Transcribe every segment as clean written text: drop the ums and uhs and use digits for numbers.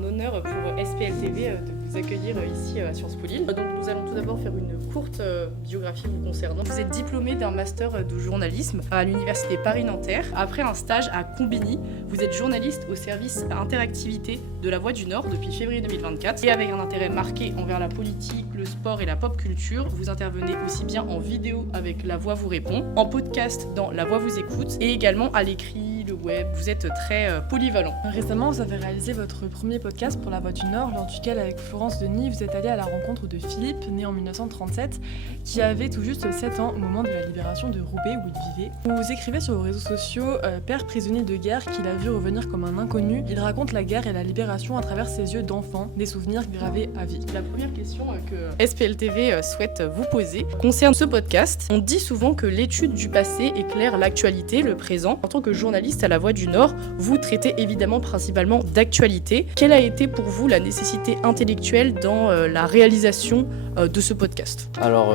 un honneur pour SPL TV de vous accueillir ici à Sciences Po Lille. Donc nous allons tout d'abord faire une courte biographie vous concernant. Vous êtes diplômé d'un master de journalisme à l'université Paris-Nanterre. Après un stage à Combini, vous êtes journaliste au service interactivité de La Voix du Nord depuis février 2024. Et avec un intérêt marqué envers la politique, le sport et la pop culture, vous intervenez aussi bien en vidéo avec La Voix vous répond, en podcast dans La Voix vous écoute et également à l'écrit, le web. Vous êtes très polyvalent. Récemment, vous avez réalisé votre premier podcast pour La Voix du Nord, lors duquel, avec Florence Denis, vous êtes allé à la rencontre de Philippe, né en 1937, qui avait tout juste 7 ans au moment de la libération de Roubaix où il vivait. Vous écrivez sur vos réseaux sociaux père prisonnier de guerre qu'il a vu revenir comme un inconnu. Il raconte la guerre et la libération à travers ses yeux d'enfant, des souvenirs gravés à vie. La première question que SPL TV souhaite vous poser concerne ce podcast. On dit souvent que l'étude du passé éclaire l'actualité, le présent. En tant que journaliste à La Voix du Nord, vous traitez évidemment principalement d'actualité. Quelle a été pour vous la nécessité intellectuelle dans la réalisation de ce podcast ? Alors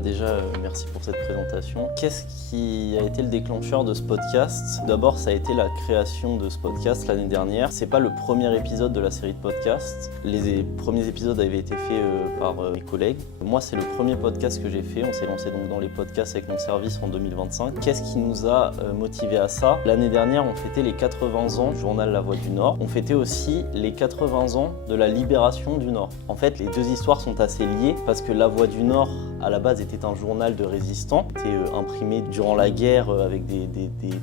déjà, merci pour cette présentation. Qu'est-ce qui a été le déclencheur de ce podcast ? D'abord, ça a été la création de ce podcast l'année dernière. C'est pas le premier épisode de la série de podcasts. Les premiers épisodes avaient été faits par mes collègues. Moi, c'est le premier podcast que j'ai fait. On s'est lancé donc dans les podcasts avec mon service en 2025. Qu'est-ce qui nous a motivé à ça ? L'année dernière, on fêtait les 80 ans du journal La Voix du Nord. On fêtait aussi les 80 ans de la libération du Nord. En fait, les deux histoires sont assez liées parce que La Voix du Nord, à la base, était un journal de résistants. C'était imprimé durant la guerre avec des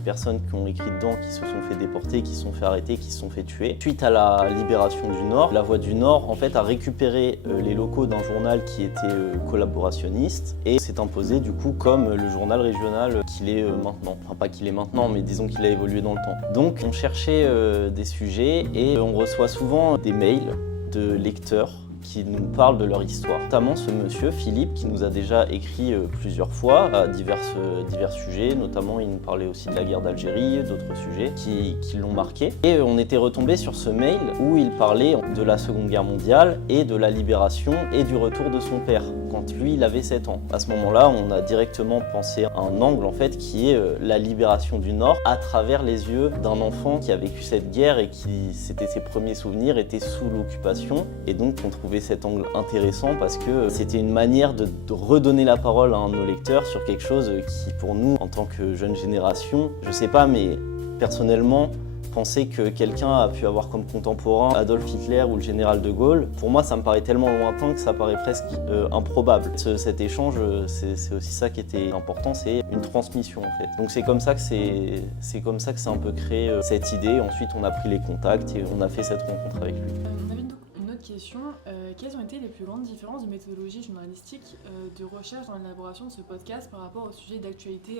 personnes qui ont écrit dedans, qui se sont fait déporter, qui se sont fait arrêter, qui se sont fait tuer. Suite à la libération du Nord, La Voix du Nord, en fait, a récupéré les locaux d'un journal qui était collaborationniste et s'est imposé du coup comme le journal régional qu'il est maintenant. Enfin, pas qu'il est maintenant, mais disons qu'il a évolué dans le temps. Donc, on cherchait des sujets et on reçoit souvent des mails de lecteurs qui nous parlent de leur histoire. Notamment ce monsieur, Philippe, qui nous a déjà écrit plusieurs fois à divers sujets, notamment il nous parlait aussi de la guerre d'Algérie, d'autres sujets qui l'ont marqué. Et on était retombé sur ce mail où il parlait de la Seconde Guerre mondiale et de la libération et du retour de son père, quand lui il avait 7 ans. À ce moment-là, on a directement pensé à un angle en fait qui est la libération du Nord à travers les yeux d'un enfant qui a vécu cette guerre et qui, c'était ses premiers souvenirs, était sous l'occupation. Et donc on trouvait cet angle intéressant parce que c'était une manière de redonner la parole à un de nos lecteurs sur quelque chose qui pour nous, en tant que jeune génération, je sais pas, mais personnellement, penser que quelqu'un a pu avoir comme contemporain Adolf Hitler ou le général de Gaulle, pour moi ça me paraît tellement lointain que ça paraît presque improbable. Cet échange, c'est aussi ça qui était important, c'est une transmission en fait. Donc c'est comme ça que c'est un peu créé cette idée. Ensuite on a pris les contacts et on a fait cette rencontre avec lui. On avait une autre question. Quelles ont été les plus grandes différences de méthodologie journalistique de recherche dans l'élaboration de ce podcast par rapport au sujet d'actualité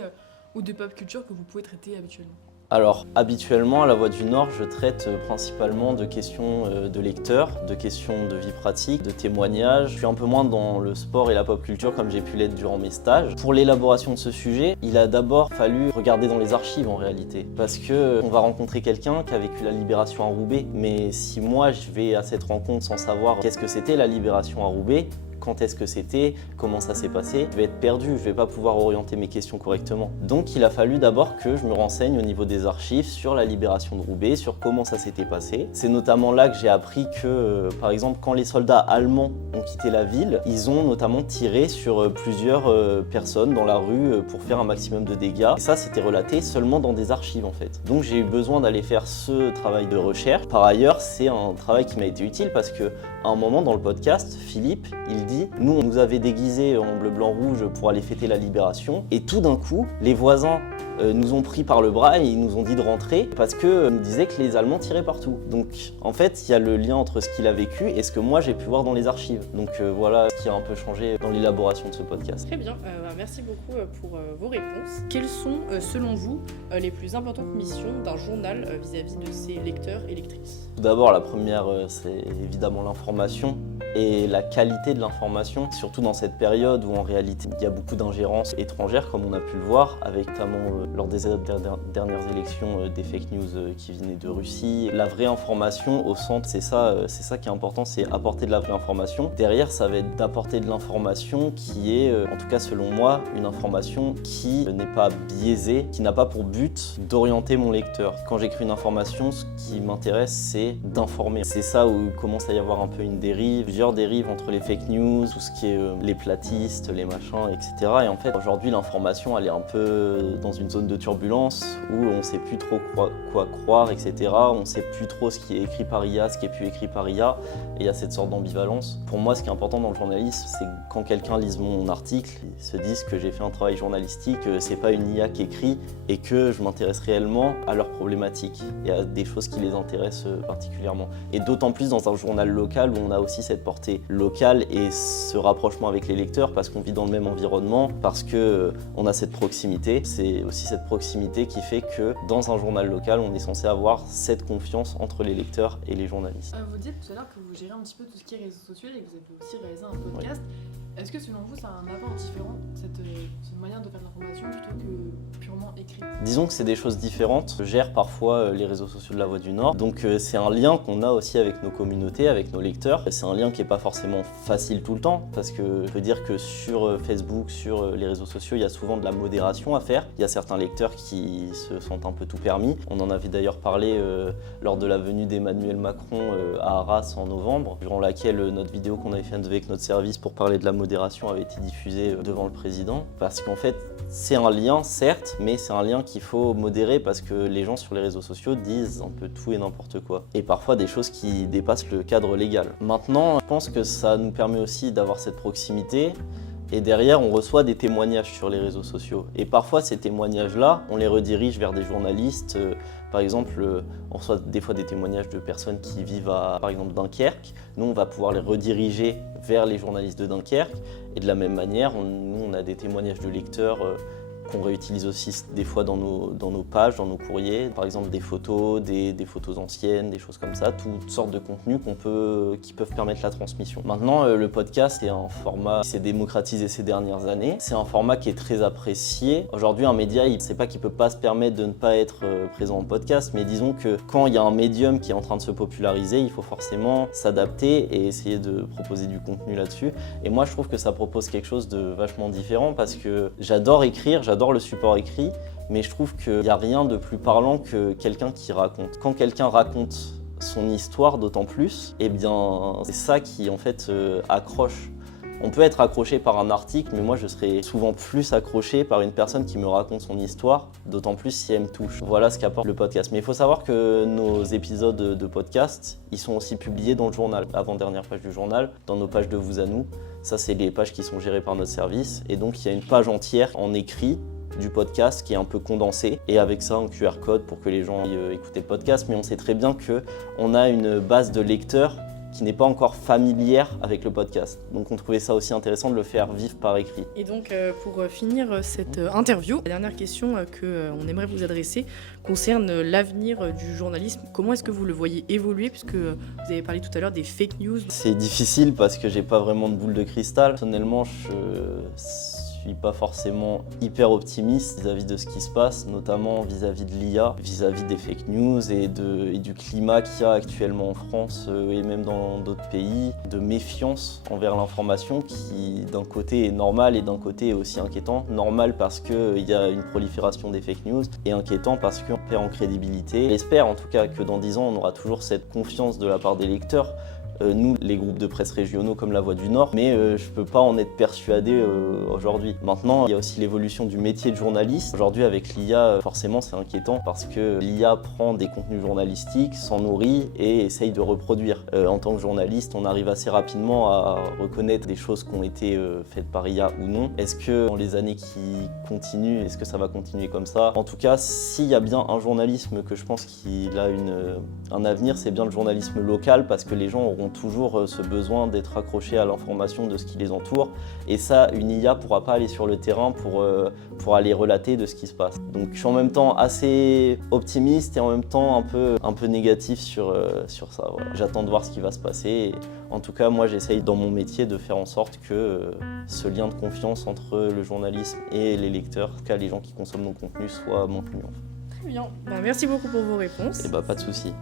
ou de pop culture que vous pouvez traiter habituellement ? Alors, habituellement, à La Voix du Nord, je traite principalement de questions de lecteurs, de questions de vie pratique, de témoignages. Je suis un peu moins dans le sport et la pop culture comme j'ai pu l'être durant mes stages. Pour l'élaboration de ce sujet, il a d'abord fallu regarder dans les archives en réalité. Parce qu'on va rencontrer quelqu'un qui a vécu la libération à Roubaix. Mais si moi, je vais à cette rencontre sans savoir qu'est-ce que c'était la libération à Roubaix, quand est-ce que c'était, comment ça s'est passé, je vais être perdu, je vais pas pouvoir orienter mes questions correctement. Donc il a fallu d'abord que je me renseigne au niveau des archives sur la libération de Roubaix, sur comment ça s'était passé. C'est notamment là que j'ai appris que, par exemple, quand les soldats allemands ont quitté la ville, ils ont notamment tiré sur plusieurs personnes dans la rue pour faire un maximum de dégâts. Et ça, c'était relaté seulement dans des archives en fait. Donc j'ai eu besoin d'aller faire ce travail de recherche. Par ailleurs, c'est un travail qui m'a été utile parce que à un moment dans le podcast, Philippe, il dit « Nous, on nous avait déguisés en bleu, blanc, rouge pour aller fêter la libération. Et tout d'un coup, les voisins nous ont pris par le bras et ils nous ont dit de rentrer parce qu'ils nous disaient que les Allemands tiraient partout. » Donc, en fait, il y a le lien entre ce qu'il a vécu et ce que moi, j'ai pu voir dans les archives. Donc voilà ce qui a un peu changé dans l'élaboration de ce podcast. Très bien, merci beaucoup pour vos réponses. Quelles sont, selon vous, les plus importantes missions d'un journal vis-à-vis de ses lecteurs et lectrices ? Tout d'abord, la première, c'est évidemment l'information. et la qualité de l'information, surtout dans cette période où en réalité il y a beaucoup d'ingérences étrangères comme on a pu le voir, avec notamment lors des dernières élections des fake news qui venaient de Russie. La vraie information au centre, c'est ça qui est important, c'est apporter de la vraie information. Derrière, ça va être d'apporter de l'information qui est, en tout cas selon moi, une information qui n'est pas biaisée, qui n'a pas pour but d'orienter mon lecteur. Quand j'écris une information, ce qui m'intéresse, c'est d'informer. C'est ça où commence à y avoir un peu une dérive, plusieurs dérives entre les fake news, tout ce qui est les platistes, les machins, etc. Et en fait, aujourd'hui, l'information, elle est un peu dans une zone de turbulence où on ne sait plus trop quoi croire, etc. On ne sait plus trop ce qui est écrit par IA, ce qui est plus écrit par IA. Et il y a cette sorte d'ambivalence. Pour moi, ce qui est important dans le journalisme, c'est quand quelqu'un lise mon article, il se dise que j'ai fait un travail journalistique, que c'est pas une IA qui écrit et que je m'intéresse réellement à leurs problématiques et à des choses qui les intéressent particulièrement. Et d'autant plus dans un journal local où on a aussi cette portée locale et ce rapprochement avec les lecteurs parce qu'on vit dans le même environnement, parce qu'on a cette proximité. C'est aussi cette proximité qui fait que dans un journal local, on est censé avoir cette confiance entre les lecteurs et les journalistes. Vous dites tout à l'heure que vous gérez un petit peu tout ce qui est réseaux sociaux et que vous avez aussi réalisé un podcast. Oui. Est-ce que selon vous, ça a un apport différent, cette manière de faire de l'information plutôt que purement écrite ? Disons que c'est des choses différentes. Je gère parfois les réseaux sociaux de la Voix du Nord. Donc c'est un lien qu'on a aussi avec nos communautés, avec nos lecteurs. C'est un lien qui n'est pas forcément facile tout le temps parce que je peux dire que sur Facebook, sur les réseaux sociaux, il y a souvent de la modération à faire. Il y a certains lecteurs qui se sentent un peu tout permis. On en avait d'ailleurs parlé lors de la venue d'Emmanuel Macron à Arras en novembre, durant laquelle notre vidéo qu'on avait faite avec notre service pour parler de la modération avait été diffusée devant le président. Parce qu'en fait, c'est un lien, certes, mais c'est un lien qu'il faut modérer parce que les gens sur les réseaux sociaux disent un peu tout et n'importe quoi. Et parfois des choses qui dépassent le cadre légal. Maintenant, je pense que ça nous permet aussi d'avoir cette proximité. Et derrière, on reçoit des témoignages sur les réseaux sociaux. Et parfois, ces témoignages-là, on les redirige vers des journalistes. Par exemple, on reçoit des fois des témoignages de personnes qui vivent à, par exemple, Dunkerque. Nous, on va pouvoir les rediriger vers les journalistes de Dunkerque. Et de la même manière, nous, on a des témoignages de lecteurs qu'on réutilise aussi des fois dans nos pages, dans nos courriers. Par exemple, des photos anciennes, des choses comme ça. Toutes sortes de contenus qui peuvent permettre la transmission. Maintenant, le podcast, c'est un format qui s'est démocratisé ces dernières années. C'est un format qui est très apprécié. Aujourd'hui, un média, c'est pas qu'il peut pas se permettre de ne pas être présent en podcast, mais disons que quand il y a un médium qui est en train de se populariser, il faut forcément s'adapter et essayer de proposer du contenu là-dessus. Et moi, je trouve que ça propose quelque chose de vachement différent parce que j'adore écrire, j'adore le support écrit, mais je trouve qu'il n'y a rien de plus parlant que quelqu'un qui raconte. Quand quelqu'un raconte son histoire d'autant plus, eh bien c'est ça qui en fait accroche. On peut être accroché par un article, mais moi je serais souvent plus accroché par une personne qui me raconte son histoire, d'autant plus si elle me touche. Voilà ce qu'apporte le podcast. Mais il faut savoir que nos épisodes de podcast, ils sont aussi publiés dans le journal, avant-dernière page du journal, dans nos pages de Vous à nous. Ça, c'est les pages qui sont gérées par notre service. Et donc, il y a une page entière en écrit du podcast qui est un peu condensée. Et avec ça, un QR code pour que les gens aillent écouter le podcast. Mais on sait très bien qu'on a une base de lecteurs qui n'est pas encore familière avec le podcast. Donc on trouvait ça aussi intéressant de le faire vivre par écrit. Et donc pour finir cette interview, la dernière question qu'on aimerait vous adresser concerne l'avenir du journalisme. Comment est-ce que vous le voyez évoluer, puisque vous avez parlé tout à l'heure des fake news? C'est difficile parce que j'ai pas vraiment de boule de cristal. Personnellement, je suis pas forcément hyper optimiste vis-à-vis de ce qui se passe, notamment vis-à-vis de l'IA, vis-à-vis des fake news et du climat qu'il y a actuellement en France et même dans d'autres pays, de méfiance envers l'information qui d'un côté est normal et d'un côté est aussi inquiétant. Normal parce qu'il y a une prolifération des fake news et inquiétant parce qu'on perd en crédibilité. J'espère en tout cas que dans 10 ans on aura toujours cette confiance de la part des lecteurs. Nous, les groupes de presse régionaux comme La Voix du Nord, mais je ne peux pas en être persuadé aujourd'hui. Maintenant, il y a aussi l'évolution du métier de journaliste. Aujourd'hui, avec l'IA, forcément, c'est inquiétant parce que l'IA prend des contenus journalistiques, s'en nourrit et essaye de reproduire. En tant que journaliste, on arrive assez rapidement à reconnaître des choses qui ont été faites par IA ou non. Est-ce que dans les années qui continuent, est-ce que ça va continuer comme ça? En tout cas, s'il y a bien un journalisme que je pense qu'il a un avenir, c'est bien le journalisme local parce que les gens auront ont toujours ce besoin d'être accrochés à l'information de ce qui les entoure. Et ça, une IA ne pourra pas aller sur le terrain pour aller relater de ce qui se passe. Donc je suis en même temps assez optimiste et en même temps un peu négatif sur ça. Voilà. J'attends de voir ce qui va se passer. Et en tout cas, moi, j'essaye dans mon métier de faire en sorte que ce lien de confiance entre le journalisme et les lecteurs, en tout cas les gens qui consomment nos contenus, soit maintenu. Très bien. Merci beaucoup pour vos réponses. Et pas de souci.